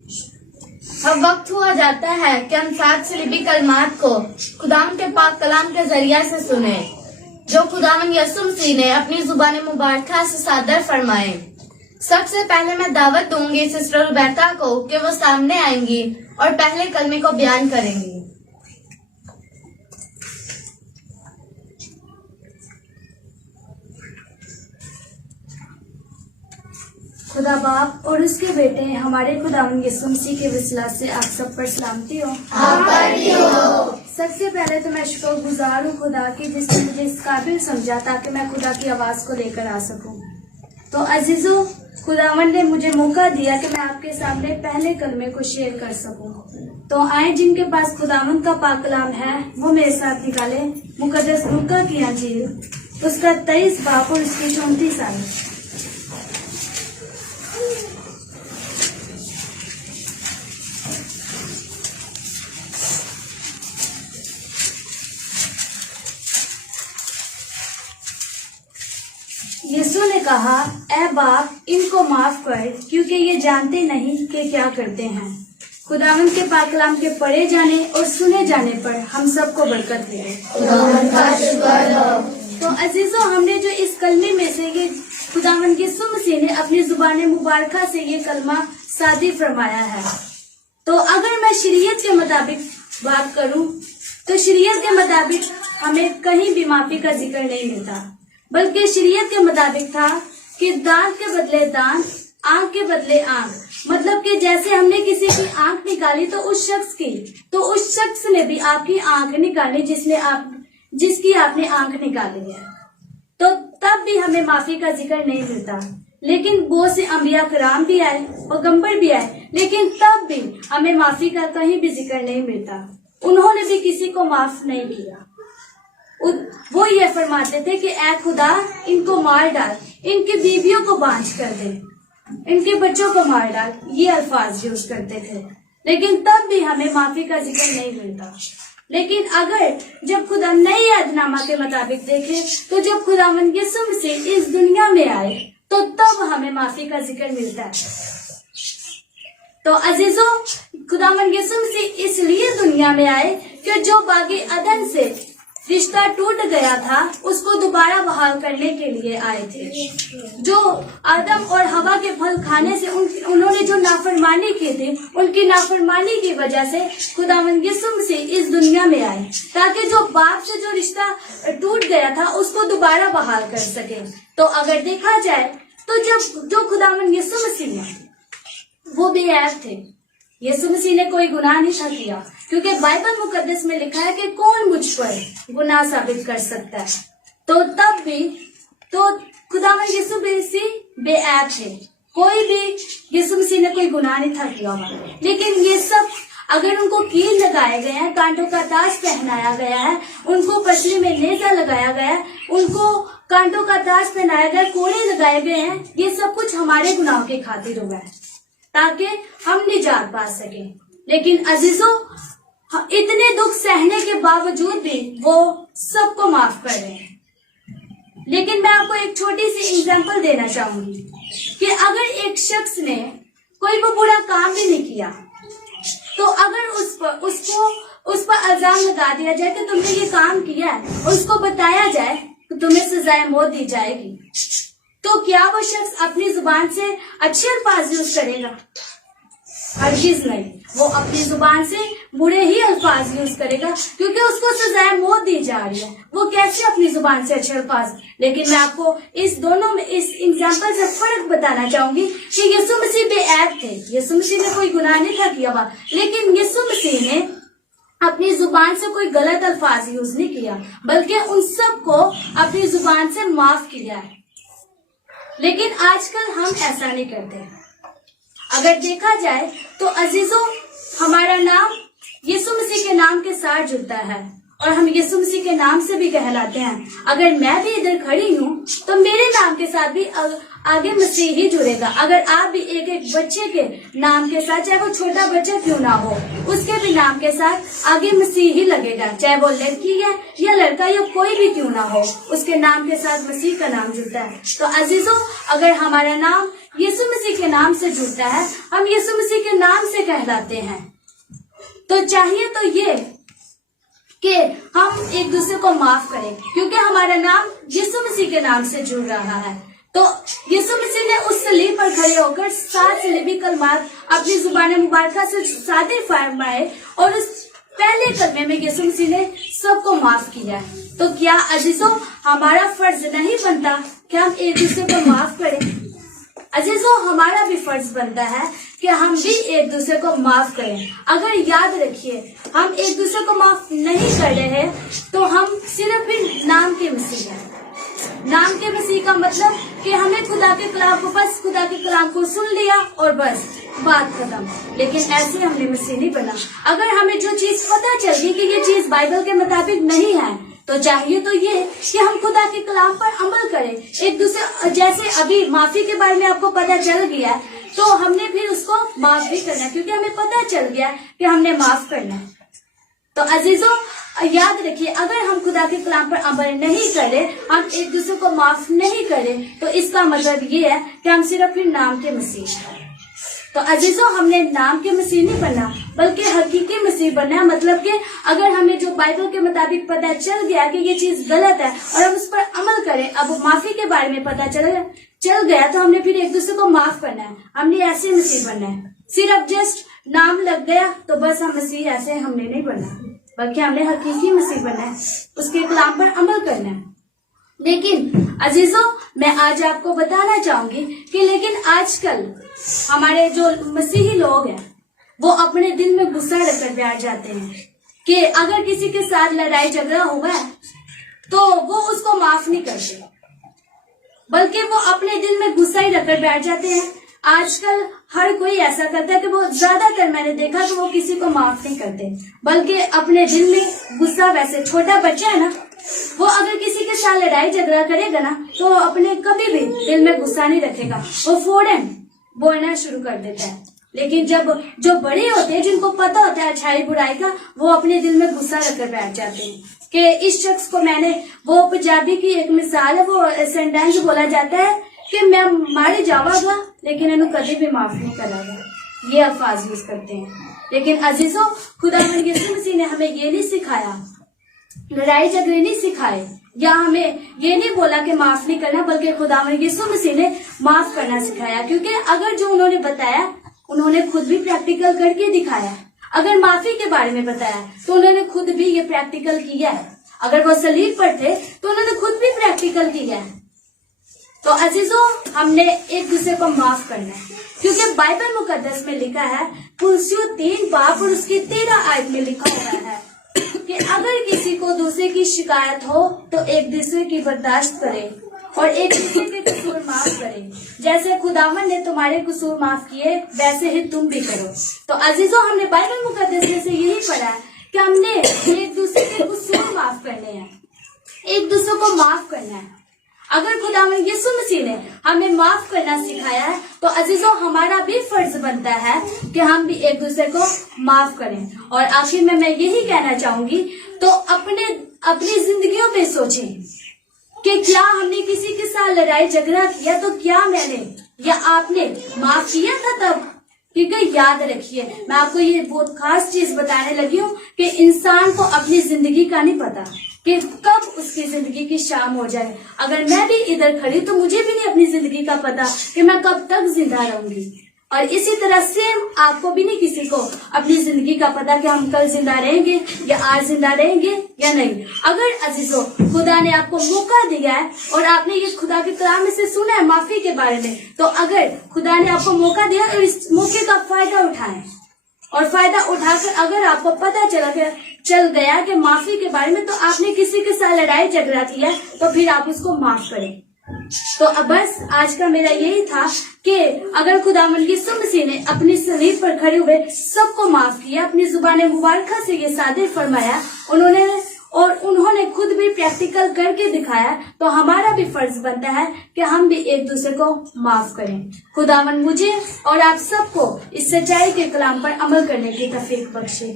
अब वक्त हुआ जाता है कि हम साथ से लिपि कलमात को खुदावन के पाक कलाम के जरिया से सुने, जो खुदावन यसु मसीह ने अपनी जुबान मुबारका से सादर फरमाए। सबसे पहले मैं दावत दूंगी सिस्टर रुबैता को कि वो सामने आएंगी और पहले कलमे को बयान करेंगी। खुदा बाप और उसके बेटे हमारे खुदावन यीशु मसीह के वसीला से आप सब पर सलामती हो। सबसे पहले तो मैं शुक्रगुजार हूँ खुदा की, जिसने मुझे इस काबिल समझा ताकि मैं खुदा की आवाज को लेकर आ सकूं। तो अजीजों, खुदावन ने मुझे मौका दिया कि मैं आपके सामने पहले कलमे को शेयर कर सकूं। तो आए, जिनके पास खुदावन का पाक कलाम है वो मेरे साथ निकाले मुकद्दस लूका की अंजील, उसका 23 बाब और उसकी 34 आयत। यीशु ने कहा, ऐ बाप, इनको माफ कर, क्योंकि ये जानते नहीं कि क्या करते हैं। खुदावन के पाक कलाम के पढ़े जाने और सुने जाने पर हम सबको बरकत मिले। तो अजीजों, हमने जो इस कलमे में से ये खुदावन यीशु मसीह ने अपनी जुबान मुबारका से ये कलमा सादी फरमाया है। तो अगर मैं शरीयत के मुताबिक बात करूं तो शरीयत के मुताबिक हमें कहीं भी माफी का जिक्र नहीं मिलता, बल्कि शरीयत के मुताबिक था कि दांत के बदले दांत, आंख के बदले आंख। मतलब कि जैसे हमने किसी की आंख निकाली तो उस शख्स ने भी आपकी आंख निकाली जिसकी आपने आंख निकाली है। तो तब भी हमें माफी का जिक्र नहीं मिलता। लेकिन बहुत से अंबिया कराम भी आए, पैगंबर भी आए, लेकिन तब भी हमें माफी का कहीं भी जिक्र नहीं मिलता। उन्होंने भी किसी को माफ नहीं किया। वो ये फरमाते थे कि ऐ खुदा, इनको मार डाल, इनकी बीवियों को बांझ कर दे, इनके बच्चों को मार डाल, ये अल्फाज यूज करते थे। लेकिन तब भी हमें माफी का जिक्र नहीं मिलता। लेकिन अगर जब खुदा नए यादनामा के मुताबिक देखे तो जब खुदावन यीशु मसीह इस दुनिया में आए तो तब हमें माफी का जिक्र मिलता है। तो अजीजों, खुदावन यीशु मसीह इसलिए दुनिया में आए कि जो बागी अदन से रिश्ता टूट गया था उसको दोबारा बहाल करने के लिए आए थे। जो आदम और हवा के फल खाने से उन्होंने जो नाफरमानी की थी, उनकी नाफरमानी की वजह से खुदावंद यीशु मसीह इस दुनिया में आए ताकि जो बाप से जो रिश्ता टूट गया था उसको दोबारा बहाल कर सके। तो अगर देखा जाए तो जो खुदावंद यीशु मसीह है वो बेऐब थे। यीशु मसीह ने कोई गुनाह नहीं था किया, क्योंकि बाइबल मुकद्दस में लिखा है कि कौन मुझ पर गुनाह साबित कर सकता है। तो तब भी तो खुदावंद यीशु मसीह बेऐब थे, कोई भी यीशु मसीह ने कोई गुनाह नहीं था किया हुआ। लेकिन ये सब अगर उनको कील लगाए गए हैं, कांटों का ताज पहनाया गया है, उनको पसली में नेजा लगाया गया है, उनको कांटों का ताज पहनाया गया, कोड़े लगाए गए हैं, ये सब कुछ हमारे गुनाहों के खातिर हुआ है ताकि हम निजात पा सके। लेकिन अजीजों, इतने दुख सहने के बावजूद भी वो सबको माफ कर रहे हैं। लेकिन मैं आपको एक छोटी सी एग्जांपल देना चाहूंगी कि अगर एक शख्स ने कोई वो बुरा काम भी नहीं किया तो अगर उस पर इल्जाम लगा दिया जाए कि तुमने ये काम किया है और उसको बताया जाए कि तुम्हें सजाए मौत दी जाएगी, तो क्या वो शख्स अपनी जुबान से अच्छे अल्फाज यूज करेगा? हरगिज नहीं, वो अपनी जुबान से बुरे ही अल्फाज यूज करेगा, क्योंकि उसको सजाए मौत दी जा रही है। वो कैसे अपनी जुबान से अच्छे अल्फाज? लेकिन मैं आपको इस दोनों में इस एग्जाम्पल से फर्क बताना चाहूंगी कि यीशु मसीह बेऐब थे। यीशु मसीह ने कोई गुनाह नहीं था किया हुआ, लेकिन यीशु मसीह ने अपनी जुबान से कोई गलत अल्फाज यूज नहीं किया, बल्कि उन सबको अपनी जुबान से माफ किया है। लेकिन आजकल हम ऐसा नहीं करते। अगर देखा जाए तो अजीजों, हमारा नाम यीशु मसीह के नाम के साथ जुड़ता है और हम यीशु मसीह के नाम से भी कहलाते हैं। अगर मैं भी इधर खड़ी हूँ तो मेरे नाम के साथ भी आगे मसीह ही जुड़ेगा। अगर आप भी एक एक बच्चे के नाम के साथ, चाहे वो छोटा बच्चा क्यों ना हो, उसके भी नाम के साथ आगे मसीह ही लगेगा। चाहे वो लड़की है या लड़का या कोई भी क्यों ना हो, उसके नाम के साथ मसीह का नाम जुड़ता है। तो अजीजों, अगर हमारा नाम यीशु मसीह के नाम से जुड़ता है, हम यीशु मसीह के नाम से कहलाते हैं। तो चाहिए तो ये कि हम एक दूसरे को माफ करें, क्योंकि हमारा नाम यीशु मसीह के नाम से जुड़ रहा है। तो यीशु मसीह ने उस सलीब पर खड़े होकर 7 सलीबी कलमात अपनी जुबान मुबारका से सादिर फरमाए और उस पहले कलमे में यीशु मसीह ने सबको माफ किया। तो क्या अजीजों, हमारा फर्ज नहीं बनता कि हम एक दूसरे को माफ करें? अजीजों, हमारा भी फर्ज बनता है कि हम भी एक दूसरे को माफ करें। अगर याद रखिए, हम एक दूसरे को माफ नहीं कर रहे हैं तो हम सिर्फ भी नाम के मसीह हैं। नाम के मसीह का मतलब कि हमें खुदा के कलाम को सुन लिया और बस बात खत्म। लेकिन ऐसे हमने मसीह नहीं बना। अगर हमें जो चीज पता चल गई कि ये चीज बाइबल के मुताबिक नहीं है, तो चाहिए तो ये कि हम खुदा के कलाम पर अमल करें। एक दूसरे, जैसे अभी माफी के बारे में आपको पता चल गया है, तो हमने फिर उसको माफ भी करना है, क्योंकि हमें पता चल गया कि हमने माफ करना है। तो अजीजों, याद रखिए, अगर हम खुदा के कलाम पर अमल नहीं करें, हम एक दूसरे को माफ नहीं करें, तो इसका मतलब ये है कि हम सिर्फ फिर नाम के मसीह हैं। तो अजीजों, हमने नाम के मसीह नहीं बनना, बल्कि हकीकी मसीह बनना है। मतलब कि अगर हमें जो बाइबल के मुताबिक पता चल गया कि ये चीज गलत है और हम उस पर अमल करें, अब माफी के बारे में पता चल गया, तो हमने फिर एक दूसरे को माफ करना है। हमने ऐसे मसीह बनना है। सिर्फ जस्ट नाम लग गया तो बस हम मसीह ऐसे हमने नहीं बनना, बल्कि हमने हकीकी मसीह बनना है, उसके कलाम पर अमल करना है। लेकिन अजीजों, मैं आज आपको बताना चाहूंगी कि लेकिन आजकल हमारे जो मसीही लोग हैं, वो अपने दिल में गुस्सा रखकर बैठ जाते हैं कि अगर किसी के साथ लड़ाई झगड़ा हुआ है तो वो उसको माफ नहीं करते, बल्कि वो अपने दिल में गुस्सा ही रखकर बैठ जाते हैं। आजकल हर कोई ऐसा करता है कि वो ज्यादातर मैंने देखा कि वो किसी को माफ नहीं करते, बल्कि अपने दिल में गुस्सा, वैसे छोटा बच्चा है ना, वो अगर किसी के साथ लड़ाई झगड़ा करेगा ना, तो अपने कभी भी दिल में गुस्सा नहीं रखेगा, वो फौरन बोलना शुरू कर देता है। लेकिन जब जो बड़े होते हैं, जिनको पता होता है अच्छाई बुराई का, वो अपने दिल में गुस्सा रखकर बैठ जाते हैं कि इस शख्स को मैंने, वो पंजाबी की एक मिसाल है, वो सेंटेंस बोला जाता है कि मैं मारे जावागा लेकिन इन्हें कभी भी माफ नहीं करागा। ये अल्फाज यूज करते हैं। लेकिन अजीजों, खुदावंद यीशु मसीह ने हमें ये नहीं सिखाया, लड़ाई झगड़े नहीं सिखाए, या हमें ये नहीं बोला कि माफ नहीं करना, बल्कि खुदावंद यीशु मसीह ने माफ करना सिखाया। क्योंकि अगर जो उन्होंने बताया, उन्होंने खुद भी प्रैक्टिकल करके दिखाया। अगर माफी के बारे में बताया तो उन्होंने खुद भी ये प्रैक्टिकल किया है। अगर वो सलीब पर थे तो उन्होंने खुद भी प्रैक्टिकल किया है। तो अजीजों, हमने एक दूसरे को माफ करना है, क्योंकि बाइबल मुकद्दस में लिखा है, कुलसियों 3 बाब और उसकी 13 आयत में लिखा हुआ है कि अगर किसी को दूसरे की शिकायत हो तो एक दूसरे की बर्दाश्त करे और एक दूसरे के कसूर माफ करे। जैसे खुदावन ने तुम्हारे कसूर माफ किए, वैसे ही तुम भी करो। तो अजीजों, हमने बाइबल मुकद्दस में से यही पढ़ा है कि हमने एक दूसरे के कसूर माफ करने हैं, एक दूसरे को माफ करना है। अगर खुदावंद यीशु मसीह ने हमें माफ करना सिखाया है, तो अजीजों, हमारा भी फर्ज बनता है कि हम भी एक दूसरे को माफ करें। और आखिर में मैं यही कहना चाहूंगी, तो अपनी जिंदगियों में सोचें कि क्या हमने किसी के साथ लड़ाई झगड़ा किया, तो क्या मैंने या आपने माफ किया था तब? क्योंकि याद रखिए, मैं आपको ये बहुत खास चीज बताने लगी हूँ कि इंसान को अपनी जिंदगी का नहीं पता कि कब उसकी जिंदगी की शाम हो जाए। अगर मैं भी इधर खड़ी तो मुझे भी नहीं अपनी जिंदगी का पता कि मैं कब तक जिंदा रहूंगी। और इसी तरह सेम आपको भी नहीं किसी को अपनी जिंदगी का पता कि हम कल जिंदा रहेंगे या आज जिंदा रहेंगे या नहीं। अगर अजीजों, खुदा ने आपको मौका दिया है और आपने ये खुदा के कलाम में से सुना है माफी के बारे में, तो अगर खुदा ने आपको मौका दिया तो इस मौके का फायदा उठाएं। और फायदा उठाकर अगर आपको पता चल गया कि माफी के बारे में, तो आपने किसी के साथ लड़ाई झगड़ा किया, तो फिर आप उसको माफ करें। तो अब बस आज का मेरा यही था कि अगर खुदावंद यीशु मसीह ने अपनी सलीब पर खड़े हुए सबको माफ किया, अपनी जुबान मुबारका से ये सादिर फरमाया, उन्होंने खुद भी प्रैक्टिकल करके दिखाया, तो हमारा भी फर्ज बनता है कि हम भी एक दूसरे को माफ करें। खुदावंद मुझे और आप सबको इस सच्चाई के कलाम पर अमल करने की तौफीक बख्शे।